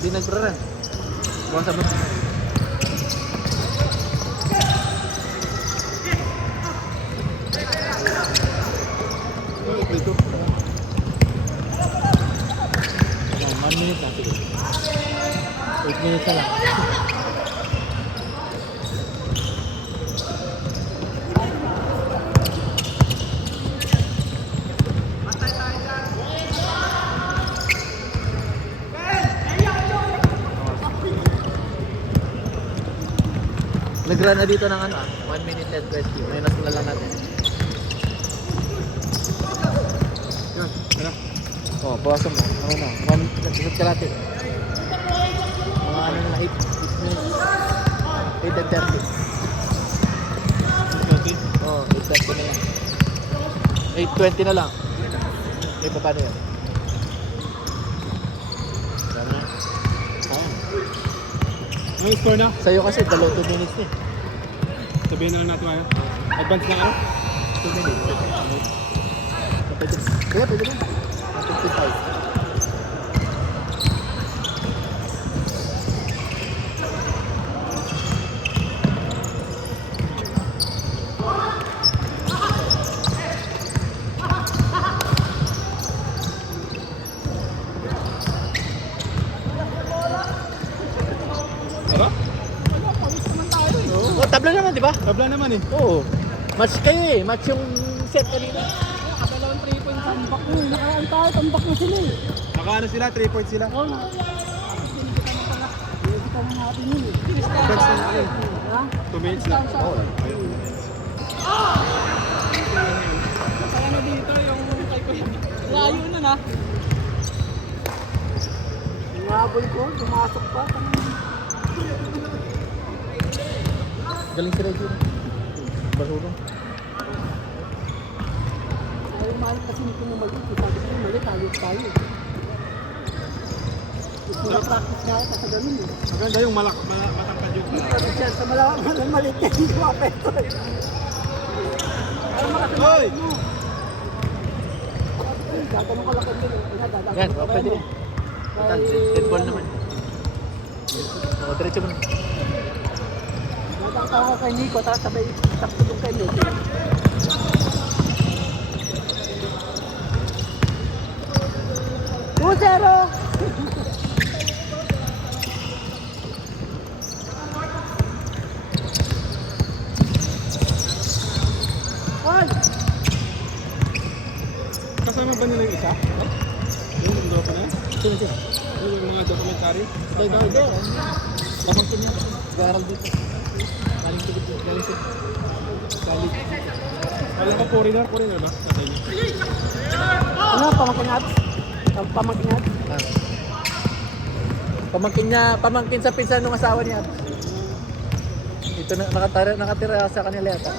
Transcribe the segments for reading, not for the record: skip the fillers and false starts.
Hindi nagra-run. Buwan sa bus. Ito. 1 minute na. Sige. 8 minutes na lang. Nag-run na dito ng 1 minute and 20. Minus na lang natin. Yan, tara. Oh, bawasan mo. Ano na? 1 kalate. Mga ano na 8 minutes. 8 and 30. Okay. Oh, 8:30 na lang. 8:20 na lang. Okay, paano yun? Dami na. Oh. Anong score na? Sa'yo kasi, 2 minutes na eh. Sabihin na lang natin ngayon. Advance na ano? 2 minutes. Pwede. Kaya pwede na. 55. Tara? Oh, tabla naman, di ba? Tabla naman eh. Oo. Match kayo eh. Match yung set kanina. Dalawang 3 points tambak mo. Nakaraan tayo, tambak mo sila eh. Nakaano sila? 3 points sila. Oo. Kita na natin yun eh. Advance na natin. Ha? 2 minutes na. Oo. Kaya na dito yung kay Kuya. Layo na na. Yung habol ko, pumasok pa. Galing si Reggie. Basurong. Ay, mahal kasi nito na mali. Sabi ko mali, tayo. Pinapractice nga ito sa ganun eh. Maganda yung matangkad yung Sabi siya, sa maliit na hindi ko apeto eh. Ano Hoy! makasalain mo? Gaganong ka laki din eh. Yan, pwede rin. Total, dead ball naman. O, diretso mo na. Natatawa ko kay Nico, tapos sabay takto doon kay Nico. 2-0! Hoy! Kasama ba nila yung isa? Yung dropa na yan? Sino siya? Yung mga documentary? Hindi. Pamangkin niya. Nag-aaral dito. Galing sa dito. Galing sa college. Alam ko foreigner ba? Tatay niya. Ano, pamangkin natin? Pamangkin natin? Pamangkin sa pinsan ng asawa niya. Ito na nakatira sa kanila yata.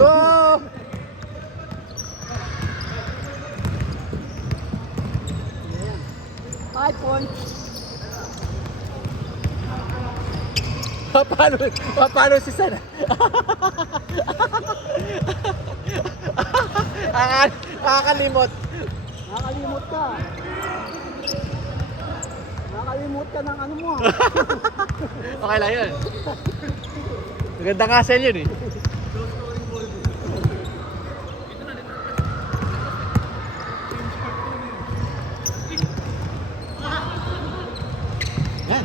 Go! 5 points. Paano si Sana? Nakakalimot. Nakakalimot ka. Nakakalimot ka ng ano mo. Okay lang yun. Magandang castle yun eh. Yan.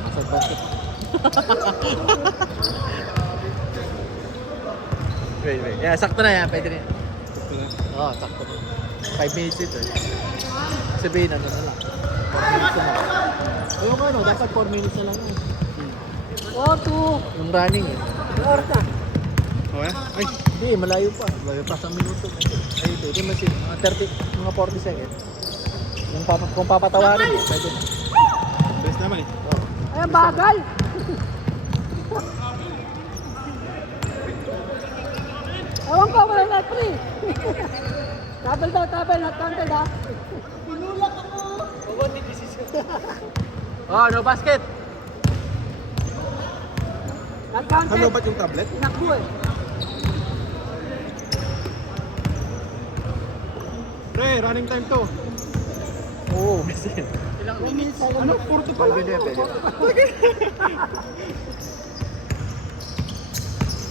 Nasa basket. Wait. Yeah, sakto na yan. Pwede na yan. Oo, sakto na. 5 minutes dito eh. Sabihin, ano na lang. 4 minutes na lang. Ayun ano, dapat 4 minutes na lang yun. 4-2. Yung running eh. Oras na. Okay? Ay! Hindi, malayo pa. Malayo pa sa minuto. Ay, ito mas mga 30, mga 40 seconds. Kung papatawarin, pwede na. Best naman eh. Oo. Ay, bagal. Ewan ko, wala na free. Tabel daw, not counted ha. Pinulak ako. Oh, no basket. Nag-counted. Ano ba't yung tablet? Tinakbo eh. Pre, running time to. Oo, kasi. 2 minutes na lang. Ano? 40 pa lang. Pwede, pwede.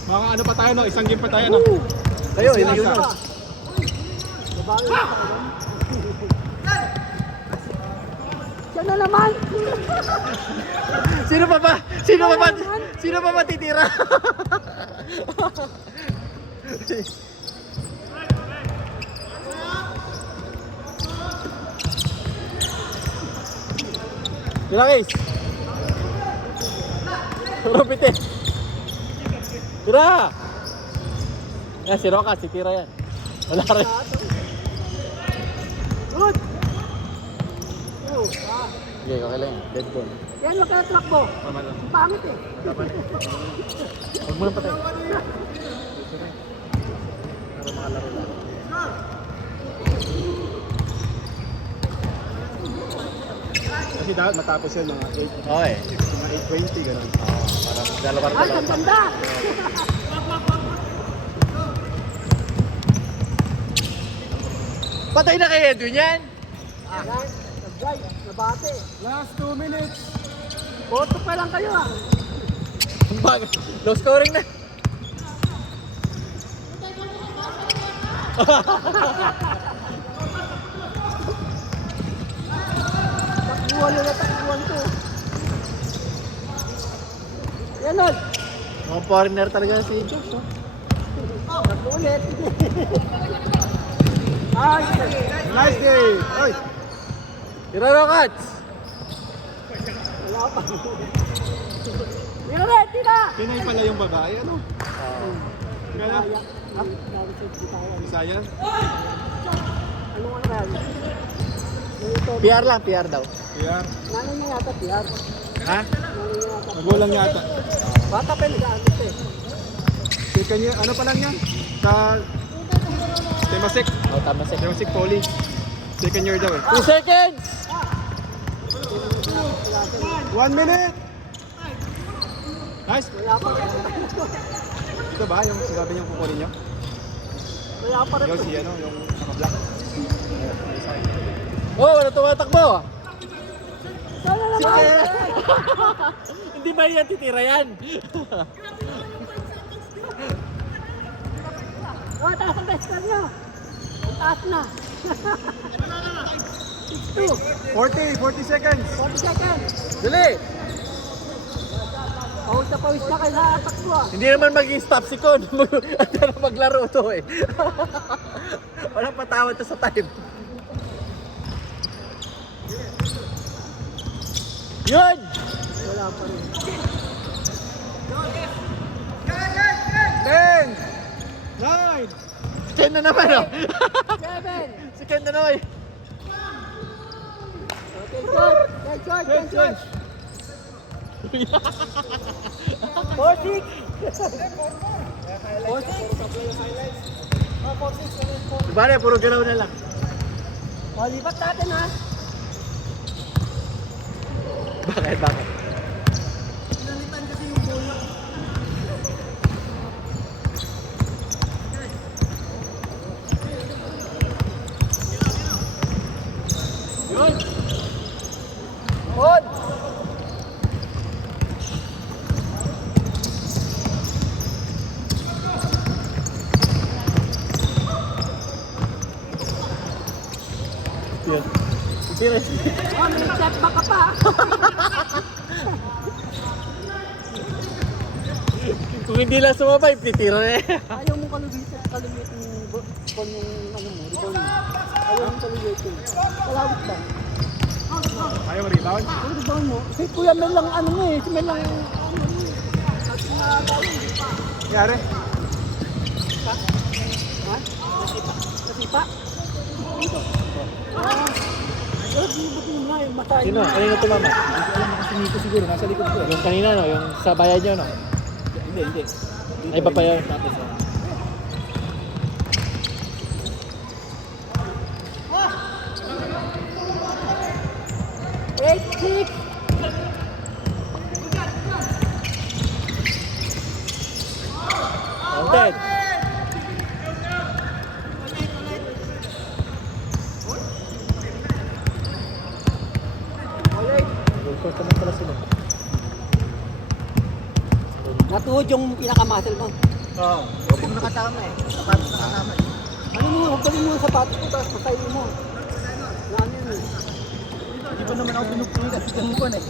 Mga ano pa tayo, no? Isang game pa tayo, no? Kayo, yun yun. Babae na tayo. Siya na naman. Sino pa ba? Sino pa ba? Sino pa ba titira? Bilangis. Rupitin. Tira. Yan, si Roca, si Tira yan. Wala rin. Good. Okay, okay lang yan. Dead ball. Yan yung kaya takbo. Tama lang. Pangit eh. Huwag mo lang patay. Para makalaro lang. Kasi dapat matapos yan mga 8, Okay. mga 8:20, gano'n. Oo, parang dalawa Ay, ang ganda. Patay na kay Edwin yan! Yan. Nag-drive. Nabate. Last 2 minutes. Boto pa lang kayo ah. Low scoring na. Takbuhan na takbuhan ko. Yan nun. Mga foreigner talaga si Josh. Oh. Takbo ulit. Ay, Nice game. Oy. Tira Rockets! wala pa. Tira na, tira. Pinay pala yung babae, ano? Kaya, Bisaya. Ano nga yan? Ito, PR lang, PR daw. Kaya, nanay niya yata, tiyar. Ha? Nanay niya yata. magulang yata. Bata pa yung nag-aagit eh. Second year, ano pa lang yan? Sa Temasek. Oh, tama siya. Temasek Poly. Second year daw eh. 2 seconds! 1 minute! Nice! Wala pa rin. Ito ba yung sinabi niyong kukunin niyo? Wala pa rin. Yung si ano, yung naka-black. Oh, wala tumatakbo! Sana Sino naman. kaya? Hindi ba yan titira yan? Oh, taas ang bester niyo. Taas na. 6-2. 40 seconds! 40 seconds. Dali! Pawis na kayo sa takbo ah. Hindi naman mag-stop si Con. At na maglaro to eh. Walang patawad to sa time. Yun! Wala pa rin. 10! 9! Si Ken na naman oh. 7. Si Ken na naman. Ten short. 4-6. Bale, puro galaw na lang. O, lipat natin ha. Bakit, bakit? Nalitan kasi yung bola. Yun! On. Yun. Tira. Oh, may step back ka pa. Kung hindi lang sumabay, titira na eh. Ayaw mong kalubitin kon yung ano mo, rebound mo. Ayaw mong kalubitin. Kalawit ba? Ayaw rebound? Yung rebound mo. Si Kuya Mel lang ano mo eh. Si Mel lang ano mo eh. At nakagawin, hindi pa. Yari? Ha? Nasipa? Nasipa? Dito. Libot mo nga yung mata. Sino? Kanina tumama? Alam nakasinito siguro, nasa likod ko eh. Yung kanina no? Yung sa bayan nyo no? Hindi. Ay, iba pa yun. Tapos, Natuhod yung pinaka-muscle mo. Oo. Huwag mong nakasama eh. Sapat nakasama eh. Ano mo, huwagin mo yung sapatos ko, tapos pasayin mo. Yan yun eh. Hindi pa naman ako pinupulitan. Ganun eh.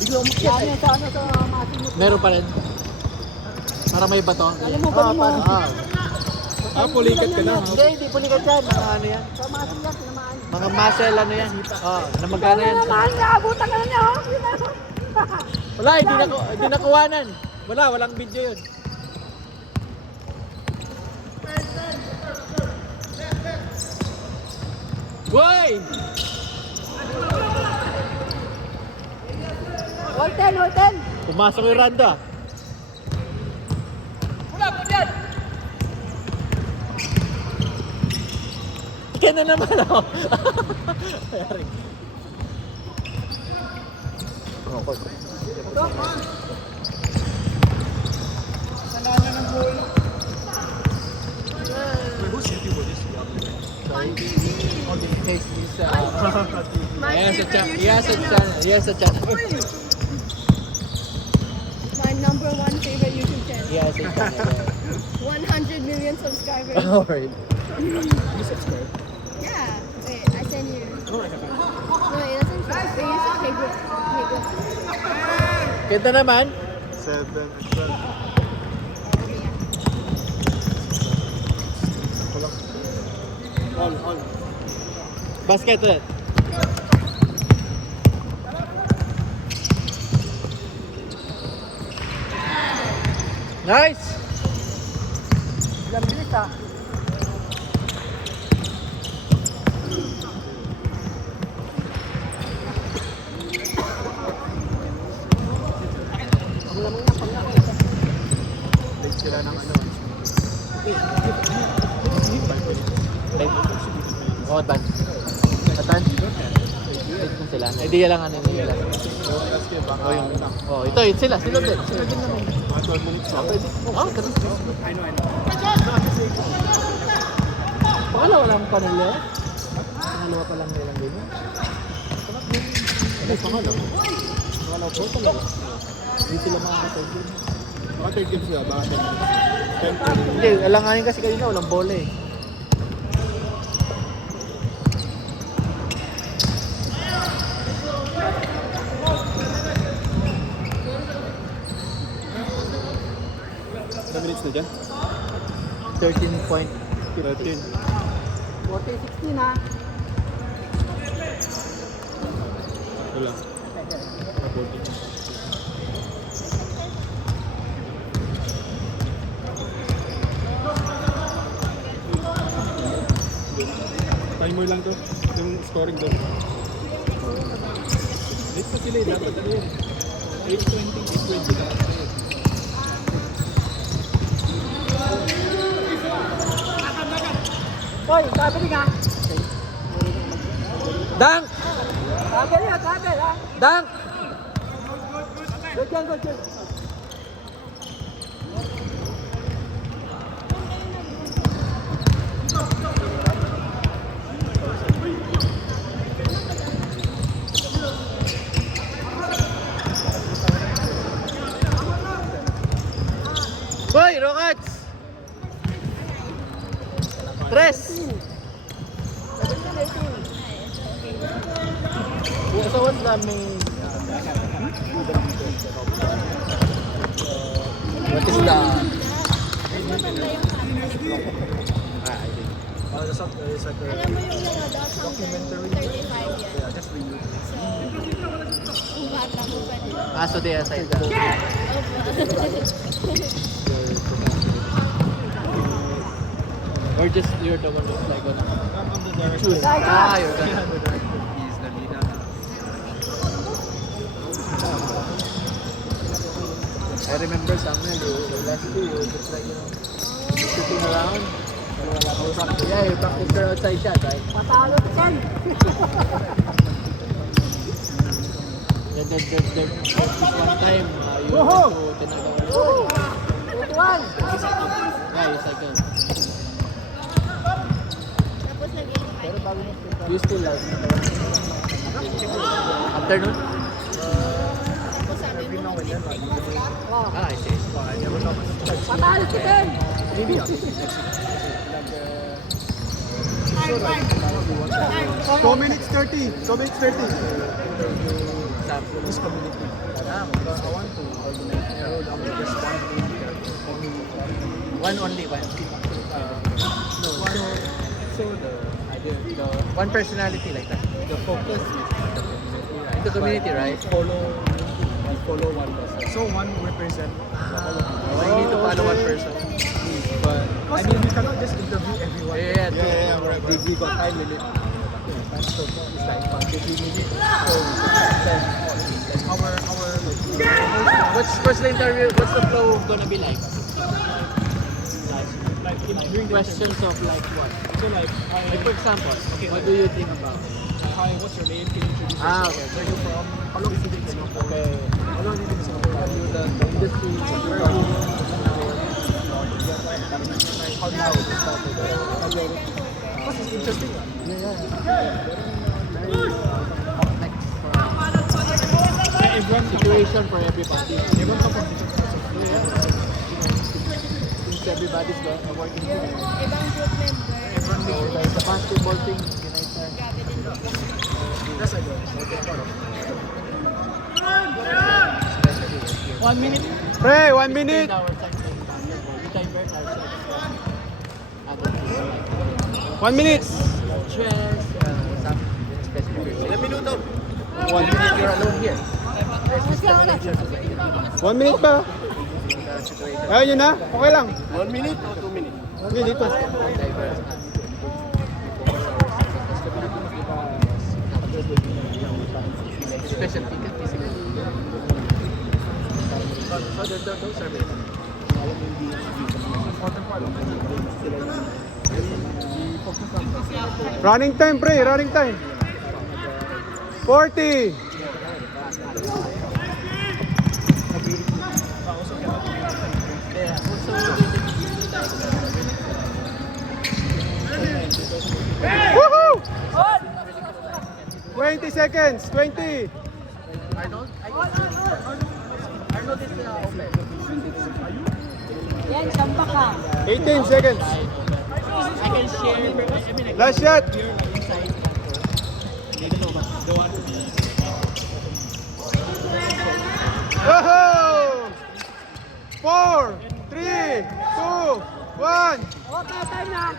Bigla umakyat Yan eh. yun, sa ano, sa muscle mo. Meron pa rin. Para may bato. Alam mo, galing mo. Pulikat ka na. Hindi pulikat yan. Mga ano yan. Sa muscle yan, tinamaan. Mga muscle ano yan. Oo, na magkano yan. Tinamaan niya, abutan ka na niya, oh. Yun na. Wala, hindi nakuhanan. Walang video yun. Boy! All 10, all 10. Pumasok yung Randa. Kaya na naman ako. Ayari. He has a channel. My number one favorite YouTube channel. He has a channel. 100 million subscribers. Alright. Yeah. Wait, I send you. No, it doesn't show. Wait, you should take it. Kita naman. 7 and 12. All. Basket ulit. Nice! Ilang bilis ah. Late sila ng ano. Oh, advance. Advance? Wait mo sila. Idea lang ano nila lang. Oh, yung, oh, ito sila din. Sila din naman. Mga 12 minutes na. Oh, ganun. I know. Pangalawa lang panalo. Pangalawa pa lang nilang ganyan. Pangalawa po talaga. Hindi sila makakatag din. Baka 3 games sila. Baka 10 minutes. 10 Hindi, alanganin kasi kanina walang bola eh. minutes na dyan? 13.15. 13. 40-16 ah. Wala. 40. Timer lang to. Yung scoring doon. Late pa sila eh. Dapat ano yun. 8:20 dapat sila. Hoy, sabi nga. Dunk! Sabi nga, sabi ha. Dunk! Good yan, good yan. Boy, Rockets! Tres! So what's the main... What is the... It's like Alam mo yung Lagadas hanggang 35 yan. just the youth. So, kung bata mo pa din. So they aside that. Or just you're the one who's like gonna choose. You're gonna. He's the leader. I remember somewhere last year you were just like, sitting around. Yeah, you practice your outside shot, right? Patalo ka dyan. Then this one time, you Woohoo! went to Tinagawa. 21. Yeah, you cycle. Tapos nag-85. You still like afternoon? Tapos sabi mo mag-85 ka. I see. I never know much. Patalis si Ben! Maybe, yeah. 2 minutes 30. 2 minutes 30. Sample. This community. I want to organize narrow down to just one thing. One only, one. No, so the idea, One personality like that. the focus is In the community, but right? follow one person. So one represent the whole of Oh, you need to follow one person. But I mean, we cannot just interview everyone. Yeah, right. We got time limit. Time so it's like 50 minutes. So like our What's the interview? What's the flow gonna be like? like during the Questions of like what? So like Like for example, Okay, what do you think about? hi, what's your name? Can you introduce yourself? Okay. Where you from? How long have you been in Singapore? Okay. How long have you been in Singapore? Are you the industry? Where are you? How now? Because it's interesting. Situation for everybody. Everyone come from different parts of the world. Since everybody's working here. Ibang group member. So like the basketball thing, united. Grabe din po. That's like a 1 minute. Hey, 1 minute. Our time playing basketball. We divert ourselves from other things 1 minute. like chess, some specific. 1 minuto. 1 minute, you're alone here. There's discrimination as like 1 minute pa. the situation. Ayun yun na. Okay lang. 1 minute or 2 minutes? 1 minute pa. Basketball diverse us. Special ticket basically. So those are very Running time, pre. Running time. 40. Woohoo! 20 seconds. 20. Arnold is open. Yan, samba ka. 18 seconds. I can share. Last shot. Woohoo! 4, 3, 2, 1. O, time na.